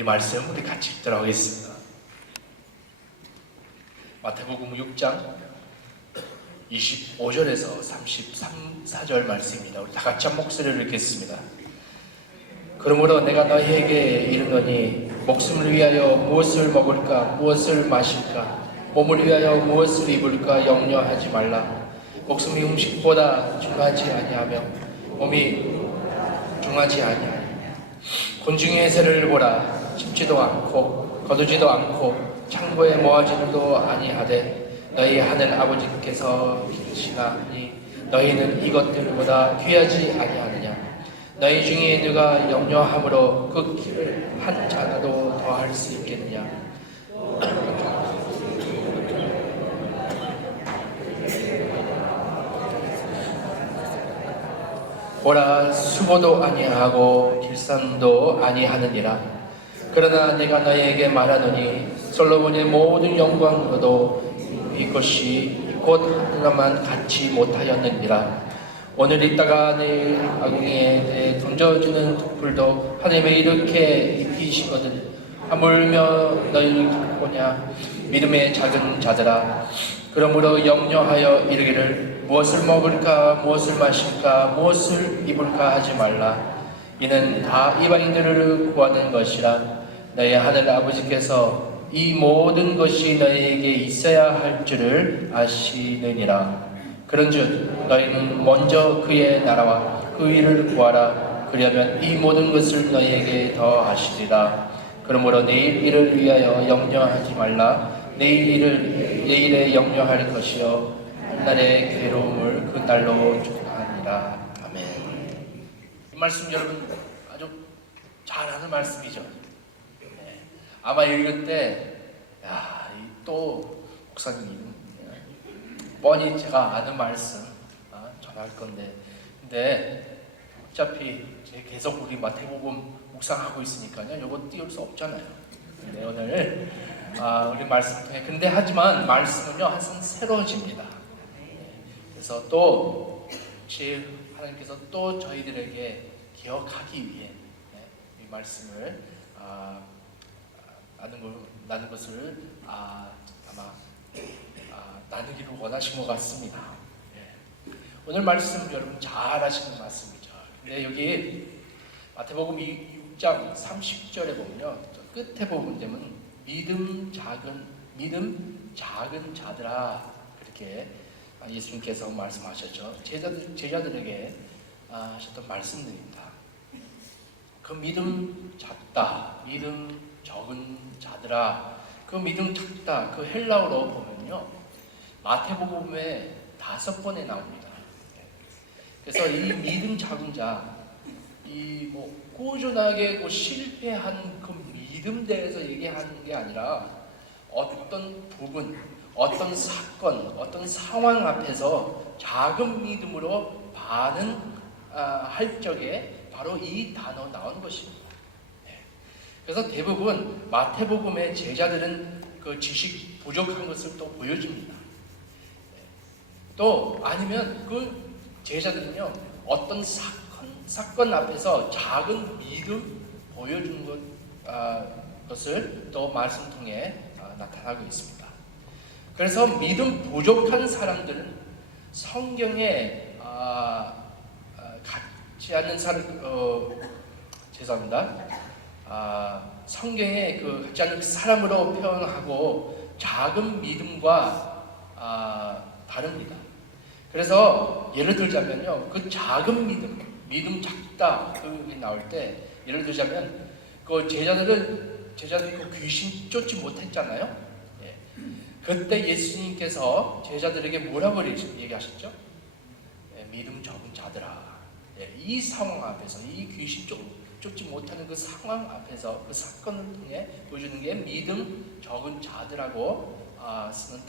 이 말씀 우리 같이 읽도록 하겠습니다. 마태복음 6장 25절에서 34절 말씀입니다. 우리 다 같이 한 목소리를 읽겠습니다. 그러므로 내가 너희에게 이르노니 목숨을 위하여 무엇을 먹을까 무엇을 마실까 몸을 위하여 무엇을 입을까 염려하지 말라. 목숨이 음식보다 중하지 아니하며 몸이 중하지 아니하며 곤충의 새를 보라. 심지도 않고 거두지도 않고 창고에 모아지도 아니하되 너희 하늘 아버지께서 기르시나니 너희는 이것들보다 귀하지 아니하느냐. 너희 중에 누가 염려함으로 그 길을 한 자라도 더할 수 있겠느냐. 보라, 수고도 아니하고 길산도 아니하느니라. 그러나 내가 너희에게 말하노니 솔로몬의 모든 영광으로도 이것이 곧 하나만 갖지 못하였느니라. 오늘 있다가 내일 아궁이에 대해 던져주는 독불도 하나님의 이렇게 입히시거든. 하물며 너희 보냐 믿음의 작은 자들아. 그러므로 염려하여 이르기를 무엇을 먹을까 무엇을 마실까 무엇을 입을까 하지 말라. 이는 다 이방인들을 구하는 것이라. 너희 하늘 아버지께서 이 모든 것이 너희에게 있어야 할 줄을 아시느니라. 그런즉 너희는 먼저 그의 나라와 그 일을 구하라. 그러면 이 모든 것을 너희에게 더하시리라. 그러므로 내일 일을 위하여 염려하지 말라. 내일에 염려할 것이요 한날의 괴로움을 그 날로 축하하니라. 아멘. 이 말씀 여러분 아주 잘 아는 말씀이죠. 네. 아마 읽을 때 또 목사님 뻔히 제가 아는 말씀 전할 건데, 근데 어차피 계속 우리 마태복음 묵상하고 있으니까요, 요거 띄울 수 없잖아요. 근데 오늘 우리 말씀 통해 근데 하지만 말씀은요 항상 새로워집니다. 그래서 또 하나님께서 또 저희들에게 기억하기 위해 이 말씀을 나눈 것을 아마 나누기를 원하신 것 같습니다. 오늘 말씀 여러분 잘 아시는 말씀이죠. 근데 여기 마태복음 6장 30절에 보면요, 끝에 보면 믿음 작은 자들아, 그렇게 예수님께서 말씀하셨죠. 제자들에게 하셨던 말씀들입니다. 그 믿음 작다, 믿음 적은 자들아, 그 믿음 작다, 그 헬라어로 보면요 마태복음에 5번에 나옵니다. 그래서 이 믿음 작은 자, 이 꾸준하게 실패한 그 믿음 대해서 얘기하는 게 아니라 어떤 부분, 어떤 사건, 어떤 상황 앞에서 작은 믿음으로 반응할 적에 바로 이 단어 나온 것입니다. 그래서 대부분 마태복음의 제자들은 그 지식 부족한 것을 또 보여줍니다. 또 아니면 그 제자들은요 어떤 사건 앞에서 작은 믿음 보여주는 것을 또 말씀 통해 나타나고 있습니다. 그래서 믿음 부족한 사람들은 성경에 같지 않는 성경에 같지 않은 사람으로 표현하고 작은 믿음과 다릅니다. 그래서 예를 들자면요, 그 작은 믿음 작다 그게 나올 때 예를 들자면 그 제자들이 그 귀신 쫓지 못했잖아요. 그때 예수님께서 제자들에게 뭐라고 얘기하셨죠? 믿음 적은 자들아. 이 상황 앞에서 이 귀신 쫓지 못하는 그 상황 앞에서 그 사건을 통해 보여주는 게 믿음 적은 자들하고 쓰는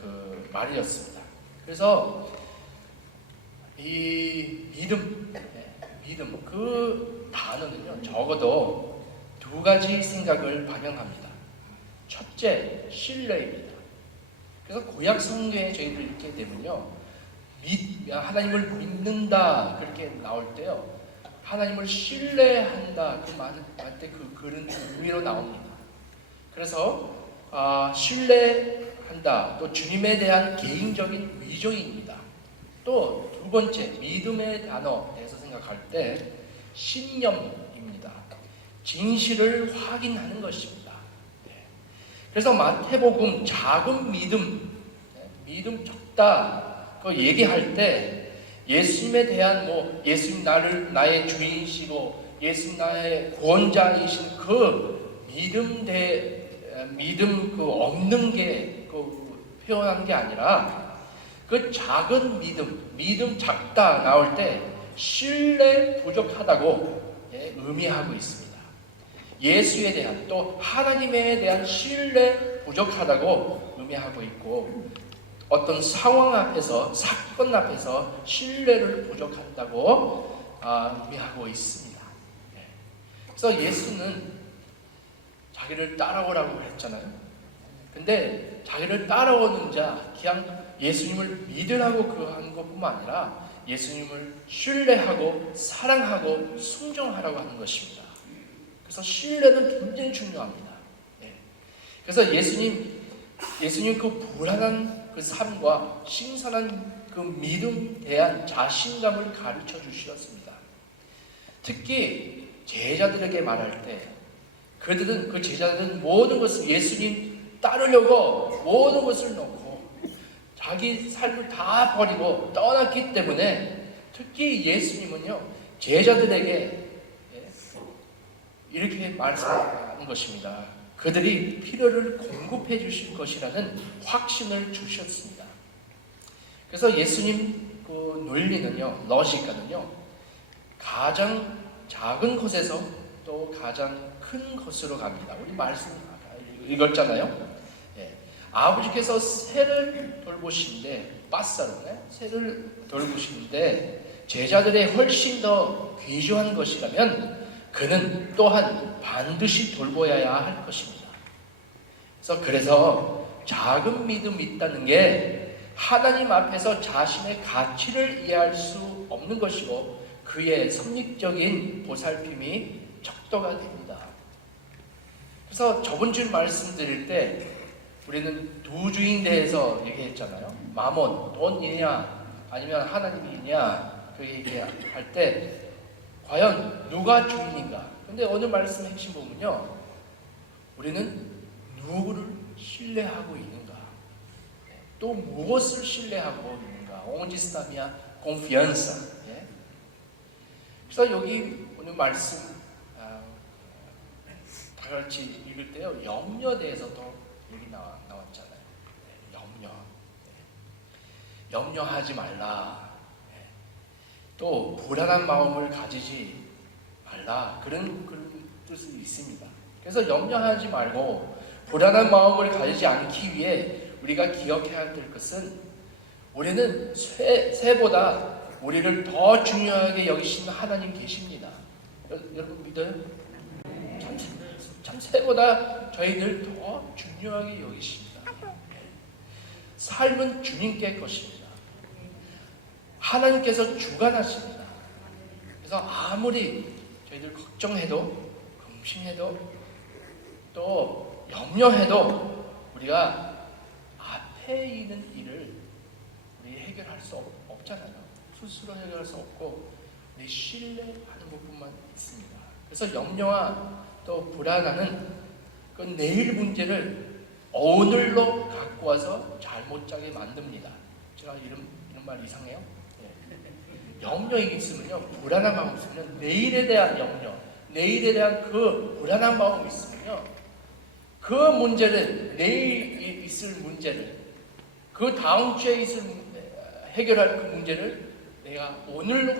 그 말이었습니다. 그래서 이 믿음 그 단어는요 적어도 2가지 생각을 반영합니다. 첫째, 신뢰입니다. 그래서 구약 성경에 저희들 읽게 되면요, 하나님을 믿는다 그렇게 나올 때요, 하나님을 신뢰한다 그 말 때 그런 의미로 나옵니다. 그래서 신뢰한다, 또 주님에 대한 개인적인 위조입니다. 또 두 번째 믿음의 단어에서 생각할 때 신념입니다. 진실을 확인하는 것입니다. 그래서 마태복음 작은 믿음, 믿음 적다 그 얘기할 때 예수님에 대한 예수님 나의 주인이시고 예수님 나의 구원자이신 그 믿음 그 없는 게 표현한 게 아니라 그 작은 믿음 작다 나올 때 신뢰 부족하다고 의미하고 있습니다. 예수에 대한 또 하나님에 대한 신뢰 부족하다고 의미하고 있고 어떤 상황 앞에서 사건 앞에서 신뢰를 부족한다고 의미하고 있습니다. 그래서 예수는 자기를 따라오라고 했잖아요. 근데 자기를 따라오는 자 그냥 예수님을 믿으라고 그한 것뿐만 아니라 예수님을 신뢰하고 사랑하고 순종하라고 하는 것입니다. 그래서 신뢰는 굉장히 중요합니다. 그래서 예수님 그 불안한 그 삶과 신선한 그 믿음에 대한 자신감을 가르쳐 주셨습니다. 특히 제자들에게 말할 때 그 제자들은 모든 것을 예수님 따르려고 모든 것을 놓고 자기 삶을 다 버리고 떠났기 때문에 특히 예수님은요 제자들에게 이렇게 말씀하는 것입니다. 그들이 필요를 공급해 주실 것이라는 확신을 주셨습니다. 그래서 예수님 그 논리는요, 러시가는요, 가장 작은 곳에서 또 가장 큰 곳으로 갑니다. 우리 말씀 읽었잖아요. 아버지께서 새를 돌보시는데 새를 돌보시는데 제자들의 훨씬 더 귀중한 것이라면 그는 또한 반드시 돌보아야 할 것입니다. 그래서 작은 믿음이 있다는 게 하나님 앞에서 자신의 가치를 이해할 수 없는 것이고 그의 성립적인 보살핌이 척도가 됩니다. 그래서 저번 주 말씀드릴 때 우리는 두 주인 대해서 얘기했잖아요. 마몬, 돈이냐 아니면 하나님이냐 그 얘기할 때 과연 누가 주인인가? 근데 오늘 말씀의 핵심 부분은요, 우리는 누구를 신뢰하고 있는가? 또 무엇을 신뢰하고 있는가? Onde está minha confiança? 그래서 여기 오늘 말씀 다 같이 읽을 때요, 염려에 대해서도 얘기 나왔잖아요. 염려하지 말라. 또 불안한 마음을 가지지 말라. 그런 뜻이 있습니다. 그래서 염려하지 말고 불안한 마음을 가지지 않기 위해 우리가 기억해야 될 것은 우리는 새보다 우리를 더 중요하게 여기시는 하나님 계십니다. 여러분 믿어요? 참 새보다 저희들 더 중요하게 여기십니다. 삶은 주님께 것입니다. 하나님께서 주관하십니다. 그래서 아무리 저희들 걱정해도 금심해도 또 염려해도 우리가 앞에 있는 일을 우리 해결할 수 없잖아요. 스스로 해결할 수 없고 우리 신뢰하는 것뿐만 있습니다. 그래서 염려와 또 불안하는 그 내일 문제를 오늘로 갖고 와서 잘못 자게 만듭니다. 제가 이런 말 이상해요? 염려가 있으면요, 불안한 마음이 있으면 내일에 대한 염려, 내일에 대한 그 불안한 마음이 있으면요, 그 문제를 내일 있을 문제를 그 다음 주에 해결할 그 문제를 내가 오늘로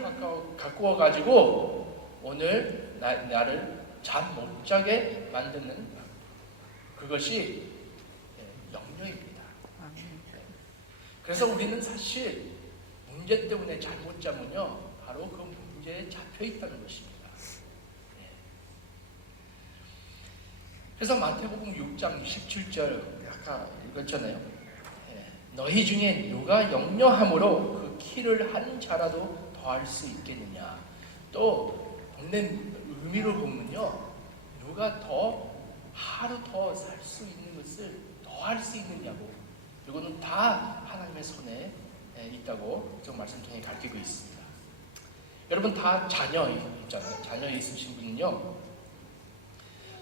갖고 와가지고 오늘 나를 잠 못 자게 만드는 그것이 염려입니다. 그래서 우리는 사실 문제 때문에 잠못 자면요, 바로 그 문제에 잡혀 있다는 것입니다. 그래서 마태복음 6장 17절 아까 읽었잖아요. 너희 중에 누가 염려함으로 그 키를 한 자라도 더할 수 있겠느냐. 또 본래 의미를 보면요, 누가 더 하루 더 살 수 있는 것을 더 할 수 있느냐고, 이거는 다 하나님의 손에 있다고 좀 말씀 통해 가르치고 있습니다. 여러분 다 자녀 있잖아요. 자녀 있으신 분은요,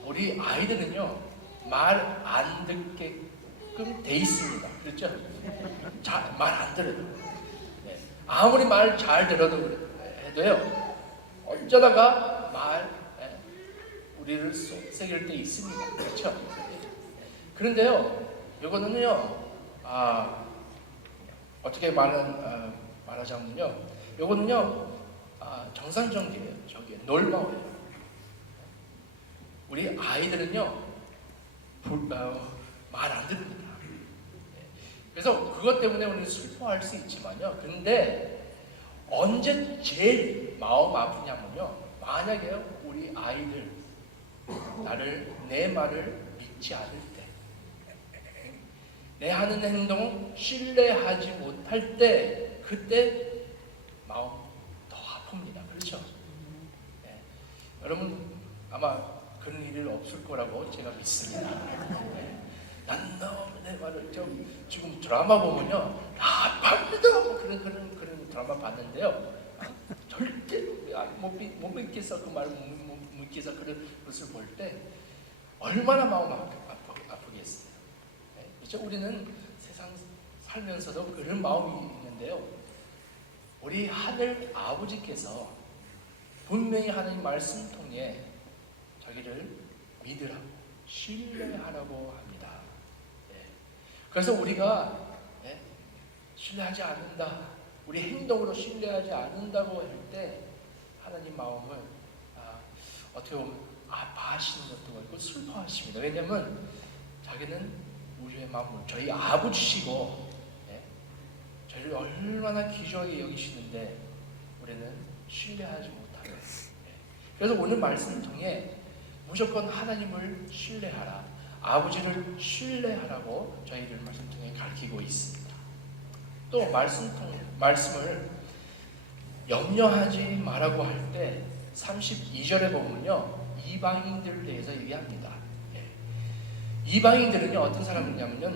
우리 아이들은요 말 안 듣게끔 돼 있습니다. 그렇죠? 말 안 들어요. 아무리 말 잘 들어도 해도요, 어쩌다가 우리를 속삭일 때 있습니다. 그렇죠? 그런데요, 이거는요, 어떻게 말하자면요, 이거는요, 정상적이에요. 저기 놀마워요. 우리 아이들은요, 말 안 듣습니다. 그래서 그것 때문에 우리는 슬퍼할 수 있지만요. 근데 언제 제일 마음 아프냐면요, 만약에 우리 아이들 내 말을 믿지 않을 때, 내 하는 행동을 신뢰하지 못할 때, 그때 마음 더 아픕니다. 그렇죠? 네. 여러분 아마 그런 일이 없을 거라고 제가 믿습니다. 네. 난 너무 내 말을 지금 드라마 보면요, 반대도 그런 드라마 봤는데요, 절대 못 믿겠어. 그 말을 못 믿겠어. 그런 것을 볼 때 얼마나 마음 아프겠어요. 네? 그렇죠? 우리는 세상 살면서도 그런 마음이 있는데요, 우리 하늘 아버지께서 분명히 하나님 말씀 통해 자기를 믿으라고, 신뢰하라고 합니다. 네. 그래서 우리가 신뢰하지 않는다, 우리 행동으로 신뢰하지 않는다고 할 때 하나님 마음을 어떻게 보면 아파하시는 것도 있고 슬퍼하십니다. 왜냐하면 자기는 우리의 마음을 저희 아버지시고 저희를 얼마나 귀중하게 여기시는데 우리는 신뢰하지 못하는. 그래서 오늘 말씀을 통해 무조건 하나님을 신뢰하라, 아버지를 신뢰하라고 저희를 말씀 통해 가르치고 있습니다. 또 말씀을 염려하지 말라고 할 때 32절에 보면요, 이방인들에 대해서 얘기합니다. 이방인들은요, 어떤 사람이냐면요,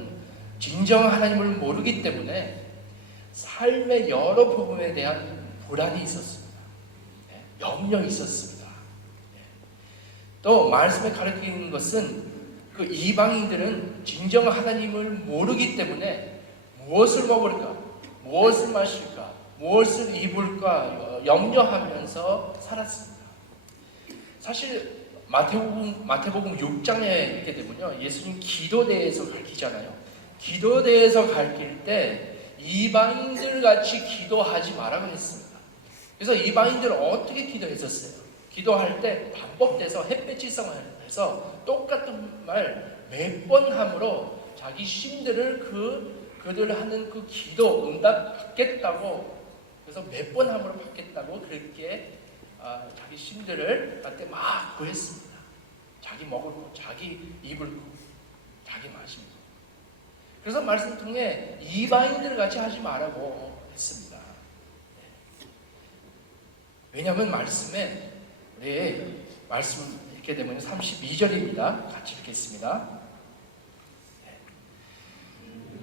진정 하나님을 모르기 때문에 삶의 여러 부분에 대한 불안이 있었습니다. 염려가 있었습니다. 또 말씀에 가르치는 것은 그 이방인들은 진정 하나님을 모르기 때문에 무엇을 먹을까, 무엇을 마실까, 무엇을 입을까 염려하면서 살았습니다. 사실 마태복음 6장에 이렇게 되면요, 예수님 기도대에서 가르치잖아요. 기도대에서 가르칠 때 이방인들 같이 기도하지 말라고 했습니다. 그래서 이방인들은 어떻게 기도했었어요? 기도할 때 반복돼서 햇볕이 성해서 똑같은 말 몇 번 함으로 자기 신들을 그들 하는 그 기도 응답 받겠다고, 그래서 몇 번 함으로 받겠다고 그렇게 자기 신들을 그때 막 구했습니다. 자기 먹을 거, 자기 입을 거, 자기 마실 거. 그래서 말씀 통해 이방인들 같이 하지 말라고 했습니다. 왜냐하면 말씀에 우리 말씀 읽게 되면 32절입니다. 같이 읽겠습니다.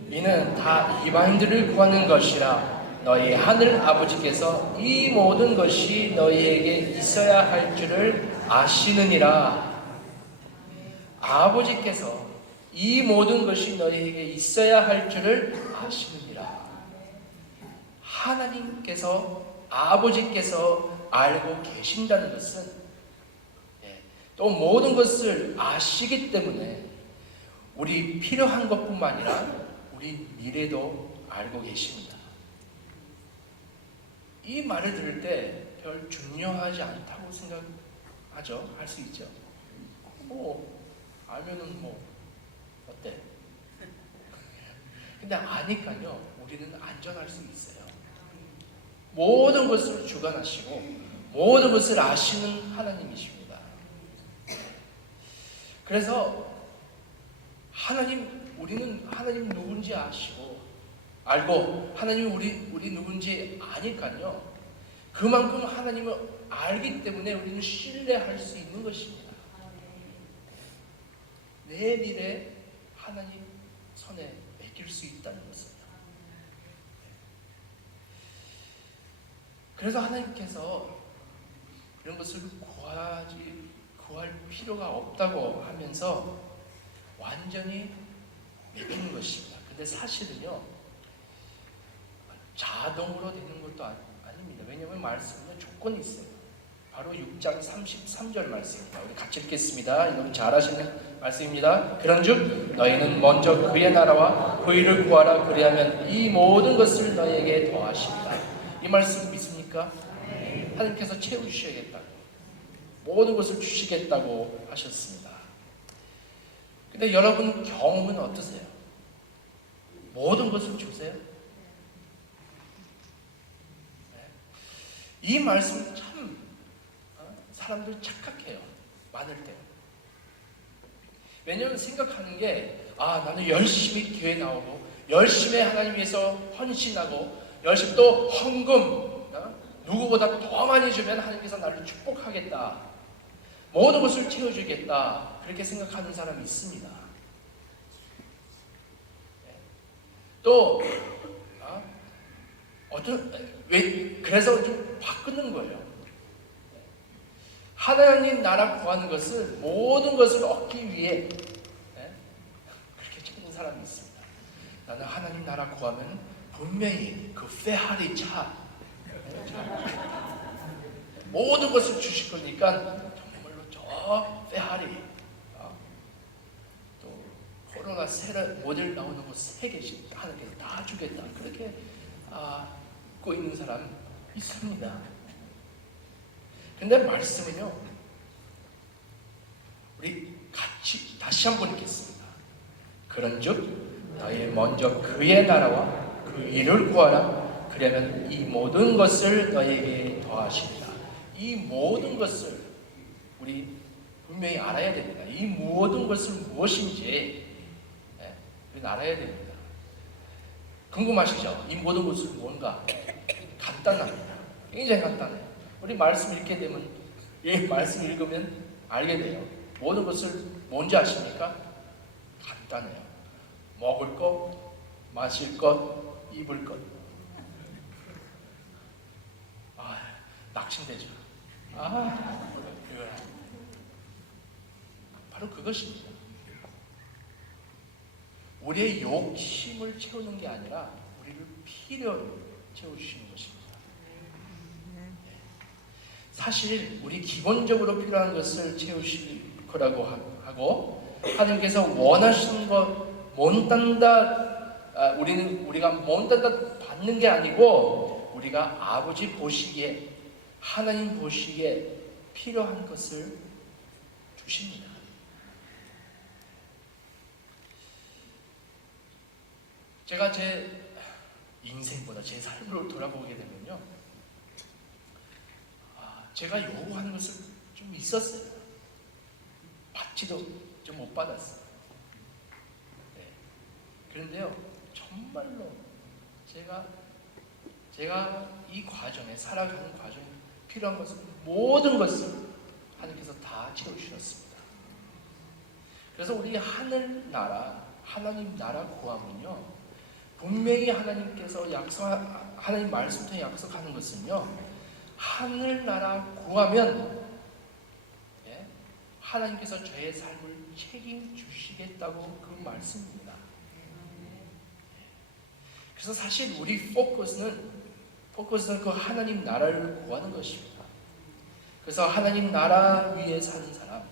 이는 다 이방인들을 구하는 것이라 너희 하늘 아버지께서 이 모든 것이 너희에게 있어야 할 줄을 아시느니라. 아버지께서 이 모든 것이 너희에게 있어야 할 줄을 아시느니라. 하나님께서, 아버지께서 알고 계신다는 것은 또 모든 것을 아시기 때문에 우리 필요한 것뿐만 아니라 우리 미래도 알고 계십니다. 이 말을 들을 때 별 중요하지 않다고 생각하죠. 할 수 있죠. 알면은 어때? 근데 아니까요, 우리는 안전할 수 있어요. 모든 것을 주관하시고 모든 것을 아시는 하나님이십니다. 그래서 우리는 하나님 누군지 알고 하나님 우리 누군지 아니까요, 그만큼 하나님을 알기 때문에 우리는 신뢰할 수 있는 것입니다. 내 미래 하나님 손에 맡길 수 있다는 것입니다. 그래서 하나님께서 이런 것을 구할 필요가 없다고 하면서 완전히 맡기는 것입니다. 근데 사실은요, 자동으로 되는 것도 아닙니다. 왜냐하면 말씀에 조건이 있어요. 바로 6장 33절 말씀입니다. 우리 같이 읽겠습니다. 여러분 잘 아시는 말씀입니다. 그런즉 너희는 먼저 그의 나라와 그 일을 구하라. 그리하면 이 모든 것을 너희에게 더하시리라. 이 말씀 믿습니까? 하나님께서 채워주셔야겠다고, 모든 것을 주시겠다고 하셨습니다. 근데 여러분 경험은 어떠세요? 모든 것을 주세요? 이 말씀 참 사람들 착각해요. 많을 때. 왜냐하면 생각하는 게 나는 열심히 교회 나오고 열심히 하나님 위해서 헌신하고 열심히 또 헌금 누구보다 더 많이 주면 하나님께서 나를 축복하겠다. 모든 것을 채워주겠다. 그렇게 생각하는 사람이 있습니다. 또 그래서 좀 바꾸는 거예요. 하나님 나라 구하는 것을 모든 것을 얻기 위해 그렇게 찾는 사람이 있습니다. 나는 하나님 나라 구하면 분명히 그 페라리 차 모든 것을 주실 거니까 정말로 저 페라리 또 코로나 모델 나오는 거 3개씩 하나님께서 다 주겠다. 그렇게 믿고 있는 사람 있습니다. 근데 말씀은요, 우리 같이 다시 한번 읽겠습니다. 그런즉 너희 먼저 그의 나라와 그 일을 구하라. 그러면 이 모든 것을 너희에게 더하시리라. 이 모든 것을 우리 분명히 알아야 됩니다. 이 모든 것은 무엇인지 우리는 알아야 됩니다. 궁금하시죠? 이 모든 것은 뭔가? 간단합니다. 굉장히 간단해요. 우리 말씀 읽게 되면, 이 말씀 읽으면 알게 돼요. 모든 것을 뭔지 아십니까? 간단해요. 먹을 것, 마실 것, 입을 것. 낙심되죠. 바로 그것입니다. 우리의 욕심을 채우는 게 아니라 우리를 필요를 채워주시는 것입니다. 사실 우리 기본적으로 필요한 것을 채우실 거라고 하고, 하나님께서 원하시는 것 우리가 몬단다 받는 게 아니고 우리가 아버지 보시기에, 하나님 보시기에 필요한 것을 주십니다. 제가 제 인생보다 제 삶으로 돌아보게 되면요, 제가 요구하는 것을 좀 있었어요. 받지도 좀 못 받았어요. 그런데요, 정말로 제가 이 과정에, 살아가는 과정에 필요한 것을, 모든 것을 하나님께서 다 채워주셨습니다. 그래서 우리 하나님 나라 구함은요, 분명히 하나님께서 하나님 말씀 통해 약속하는 것은요, 하늘나라 구하면 하나님께서 저의 삶을 책임주시겠다고 그 말씀입니다. 그래서 사실 우리 포커스는 그 하나님 나라를 구하는 것입니다. 그래서 하나님 나라 위에 사는 사람,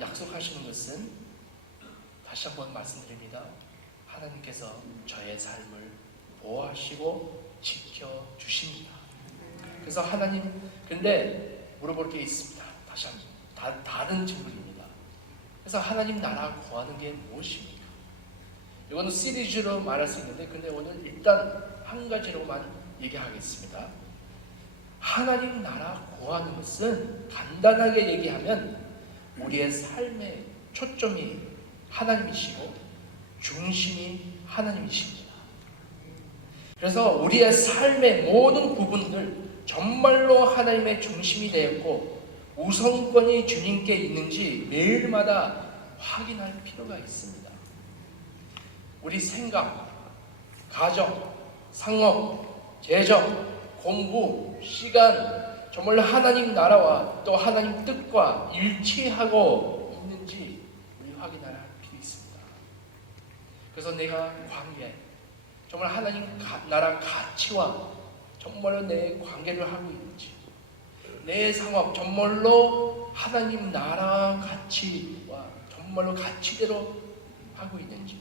약속하시는 것은 다시 한번 말씀드립니다. 하나님께서 저의 삶을 보호하시고 지켜주십니다. 그래서 근데 물어볼 게 있습니다. 다시 한번 다른 질문입니다. 그래서 하나님 나라 구하는 게 무엇입니까? 이거는 시리즈로 말할 수 있는데, 근데 오늘 일단 한 가지로만 얘기하겠습니다. 하나님 나라 구하는 것은 간단하게 얘기하면 우리의 삶의 초점이 하나님이시고 중심이 하나님이십니다. 그래서 우리의 삶의 모든 부분들, 정말로 하나님의 중심이 되었고 우선권이 주님께 있는지 매일마다 확인할 필요가 있습니다. 우리 생각, 가정, 상업, 재정, 공부, 시간 정말 하나님 나라와 또 하나님 뜻과 일치하고 있는지 우리 확인할 필요 있습니다. 그래서 내가 관계, 정말 하나님 나라 가치와 정말로 내 관계를 하고 있는지, 내 상업 정말로 하나님 나라 가치와 정말로 가치대로 하고 있는지,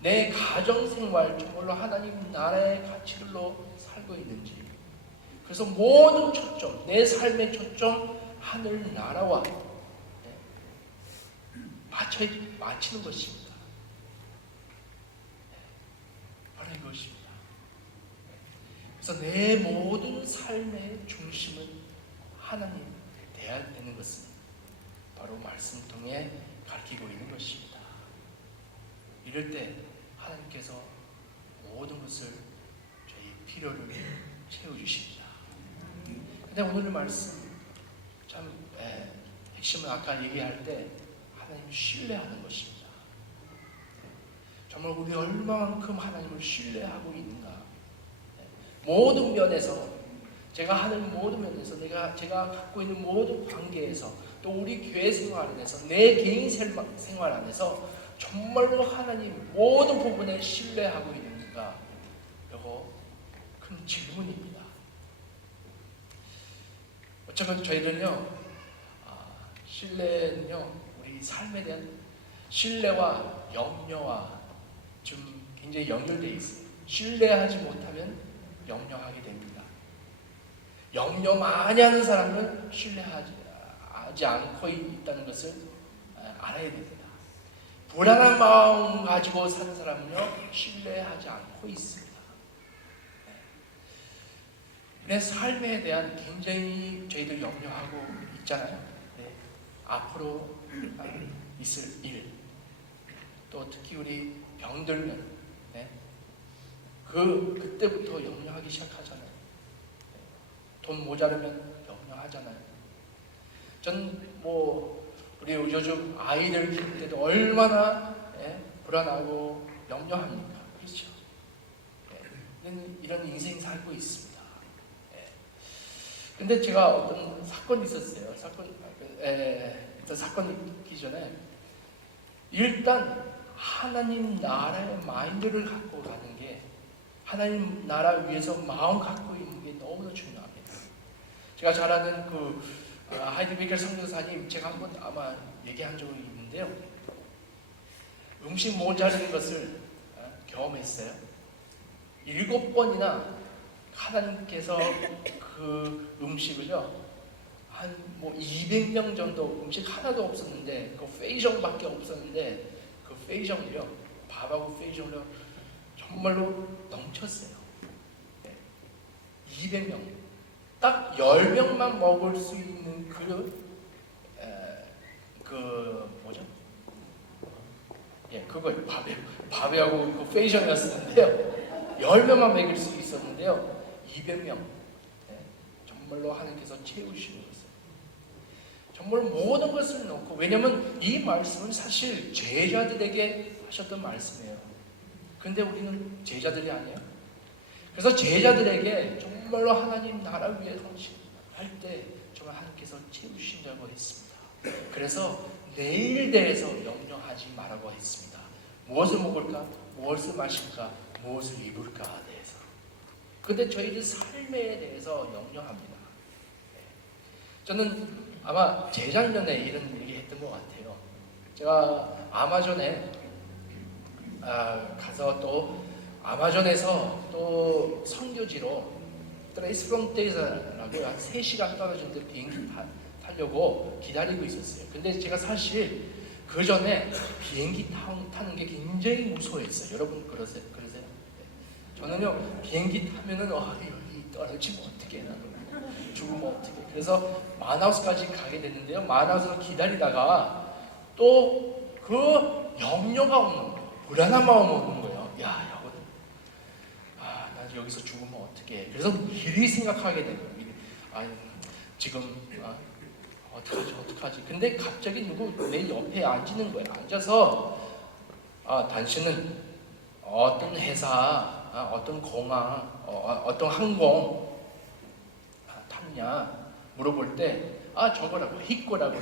내 가정생활 정말로 하나님 나라의 가치로 살고 있는지, 그래서 모든 초점, 내 삶의 초점 하늘 나라와 맞추는 것입니다. 바로 이것입니다. 그래서 내 모든 삶의 중심은 하나님 되어야 되는 것은 바로 말씀 통해 가르치고 있는 것입니다. 이럴 때 하나님께서 모든 것을 저희 필요를 채워주십니다. 근데 오늘 말씀 참 핵심은 아까 얘기할 때 하나님 신뢰하는 것입니다. 정말 우리 얼마만큼 하나님을 신뢰하고 있는가. 모든 면에서 제가 하는 모든 면에서 제가 갖고 있는 모든 관계에서 또 우리 교회 생활 안에서 내 개인 생활 안에서 정말로 하나님 모든 부분에 신뢰하고 있는가. 이거 큰 질문입니다. 어쩌면 저희들은요, 신뢰는요, 우리 삶에 대한 신뢰와 염려와 좀 굉장히 연결되어 있어요. 신뢰하지 못하면 염려하게 됩니다. 염려 많이 하는 사람은 신뢰하지 않고 있다는 것을 알아야 됩니다. 불안한 마음 가지고 사는 사람은요, 신뢰하지 않고 있습니다. 내 삶에 대한 굉장히 저희들 염려하고 있잖아요. 네. 앞으로 있을 일, 또 특히 우리 병들면 네. 그때부터 염려하기 시작하잖아요. 네. 돈 모자르면 염려하잖아요. 전 우리 요즘 아이들 키울 때도 얼마나 불안하고 염려합니까? 그렇죠? 이런 인생 살고 있습니다. 근데 제가 어떤 사건이 있었어요. 사건이 있기 전에 일단 하나님 나라의 마인드를 갖고 가는 게, 하나님 나라 위해서 마음 갖고 있는 게 너무나 중요합니다. 제가 잘 아는 하이디 베이커 선교사님, 제가 한번 아마 얘기한 적이 있는데요. 음식 모자라는 것을 경험했어요. 7번이나 하나님께서 그 음식을요, 한 200명 정도 음식 하나도 없었는데, 그 페이정밖에 없었는데, 그 페이정을요, 밥하고 페이정을요, 정말로 넘쳤어요. 200명. 딱 10명만 먹을 수 있는 그거예요. 밥하고 그 페이정이었었는데요. 10명만 먹일 수 있었는데요. 200명. 정말로 하나님께서 채우시는 것을. 정말 모든 것을 놓고, 왜냐하면 이 말씀은 사실 제자들에게 하셨던 말씀이에요. 근데 우리는 제자들이 아니에요. 그래서 제자들에게 정말로 하나님 나라 위에 헌신할 때 정말 하나님께서 채우신다고 했습니다. 그래서 내일 대해서 염려하지 말라고 했습니다. 무엇을 먹을까? 무엇을 마실까? 무엇을 입을까 대해서. 근데 저희들 삶에 대해서 염려합니다. 저는 아마 재작년에 이런 얘기 했던 것 같아요. 제가 아마존에 가서 또 아마존에서 또 선교지로 트레이스 프론테이저라고 한 3시간 떨어진 데 비행기 타려고 기다리고 있었어요. 근데 제가 사실 그 전에 비행기 타는 게 굉장히 무서워했어요. 여러분 그러세요? 저는요, 비행기 타면은 여기 떨어지면 어떡해, 나는 죽으면 어떡해. 그래서 마나우스까지 가게 됐는데요. 마나우스를 기다리다가 또 그 염려가 오는 거예요. 불안한 마음이 오는 거예요. 나 여기서 죽으면 어떡해. 그래서 미리 생각하게 돼요. 아, 지금 어떡하지. 근데 갑자기 누구 내 옆에 앉는 거야. 앉아서 당신은 어떤 회사, 어떤 공항, 어떤 항공 탔냐 물어볼 때 저거라고, 히꾸라고.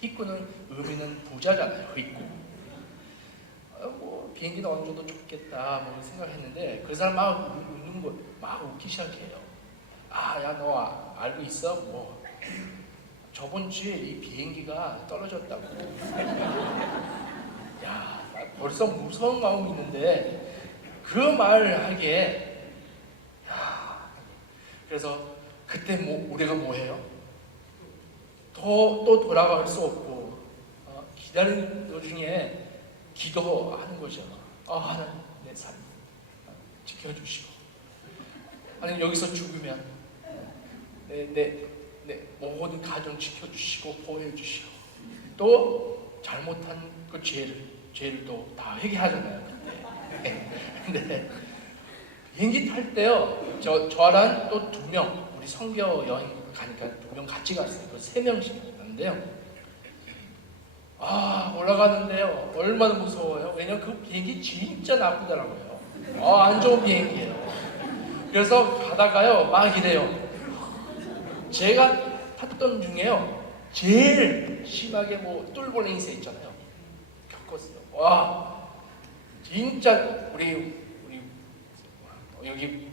히꾸는 의미는 부자잖아요. 히꾸. 뭐 비행기는 어느 정도 좋겠다 뭐 생각했는데 그 사람 막 웃는 거, 막 웃기 시작해요. 야 너 알고 있어? 뭐 저번 주에 이 비행기가 떨어졌다고. 야, 나 벌써 무서운 마음이 있는데 그 말을 하기에, 야, 그래서 그때 우리가 뭐 해요? 또 돌아갈 수 없고 기다리는 도중에 기도하는 거죠. 하나님 내 삶 지켜주시고, 하나님 여기서 죽으면 내 모든 가정 지켜주시고 보호해주시고, 또 잘못한 그 죄를 또 다 회개하잖아요 그때. 근데 비행기 탈 때요, 저랑 또 2명, 우리 선교 여행 가니까 2명 같이 갔어요. 그 3명씩 갔는데요. 올라가는데요, 얼마나 무서워요. 왜냐면 그 비행기 진짜 나쁘더라고요. 안 좋은 비행기예요. 그래서 가다가요 막 이래요. 제가 탔던 중에요 제일 심하게 뚫보렌스 있잖아요, 겪었어요. 진짜 우리 여기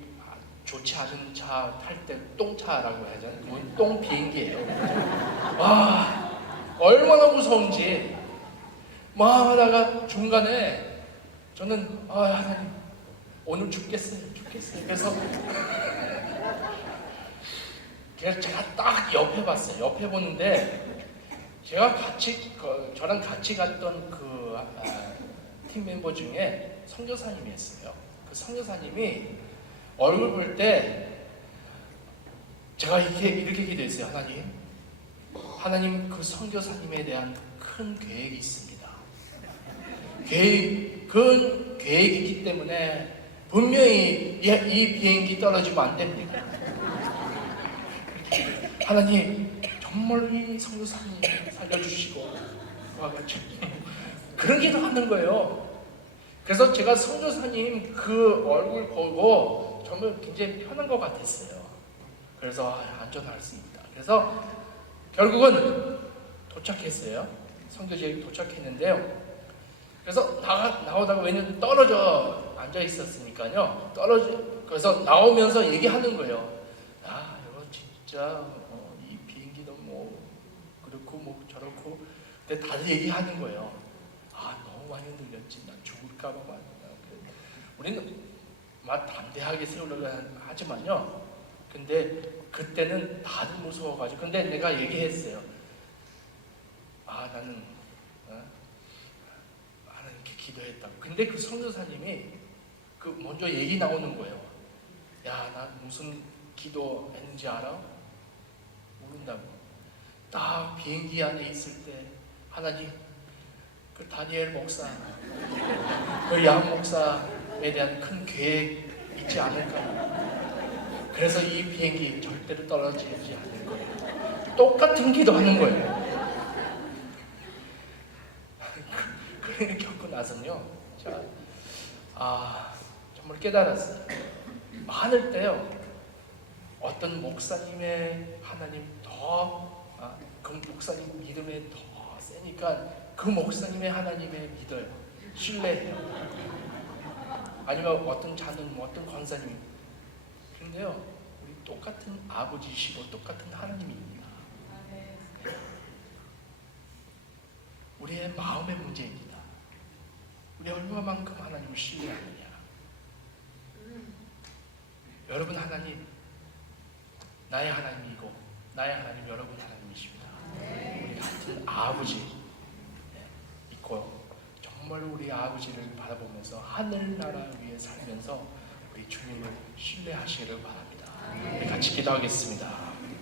좋지 않은 차 탈 때 똥차라고 하잖아요. 그건 똥 비행기예요. 얼마나 무서운지. 막 하다가 중간에 저는 하나님 오늘 죽겠어요. 그래서 제가 딱 옆에 봤어요. 옆에 보는데 저랑 같이 갔던 팀 멤버 중에 선교사님이었어요. 그 선교사님이 얼굴 볼 때 제가 이렇게 기도했어요. 하나님 그 선교사님에 대한 큰 계획이 있습니다. 그 계획이기 때문에 분명히 이 비행기 떨어지면 안 됩니다. 하나님 정말 이 선교사님 살려주시고 그런 기도하는 거예요. 그래서 제가 선교사님 그 얼굴 보고 정말 굉장히 편한 것 같았어요. 그래서 안전할 수 있다. 그래서 결국은 도착했어요. 선교지에 도착했는데요. 그래서 나오다가 왜냐면 떨어져 앉아 있었으니까요. 그래서 나오면서 얘기하는 거예요. 이거 진짜 이 비행기도 그렇고 저렇고. 근데 다들 얘기하는 거예요. 너무 많이 흔들렸지. 난 죽을까봐 말이야. 우리는 막 담대하게 세우려고 하지만요. 근데 그때는 다들 무서워가지고. 근데 내가 얘기했어요. 나는 하나님께 기도했다고. 근데 그 선교사님이 먼저 얘기 나오는 거예요. 야, 나 무슨 기도했는지 알아? 모른다고. 딱 비행기 안에 있을 때 하나님 그 다니엘 목사, 그 양 목사에 대한 큰 계획 있지 않을까. 그래서 이 비행기 절대로 떨어지지 않을 거예요. 똑같은 기도하는 거예요. 그걸 겪고 나서는요, 제가 정말 깨달았어요. 많을 때요, 어떤 목사님의 하나님 그 목사님 믿음에 더 세니까 그 목사님의 하나님에 믿어요. 신뢰해요. 아니면 어떤 자는 어떤 권사님. 근데요, 우리 똑같은 아버지시고 똑같은 하나님입니다. 우리의 마음의 문제입니다. 우리 얼마만큼 하나님을 신뢰하느냐. 여러분 하나님, 나의 하나님이고 나의 하나님 여러분 하나님이십니다. 우리 같은 아버지 있고, 정말 우리 아버지를 바라보면서 하늘나라 위에 살면서 우리 주님을 신뢰하시기를 바랍니다. 우리 같이 기도하겠습니다.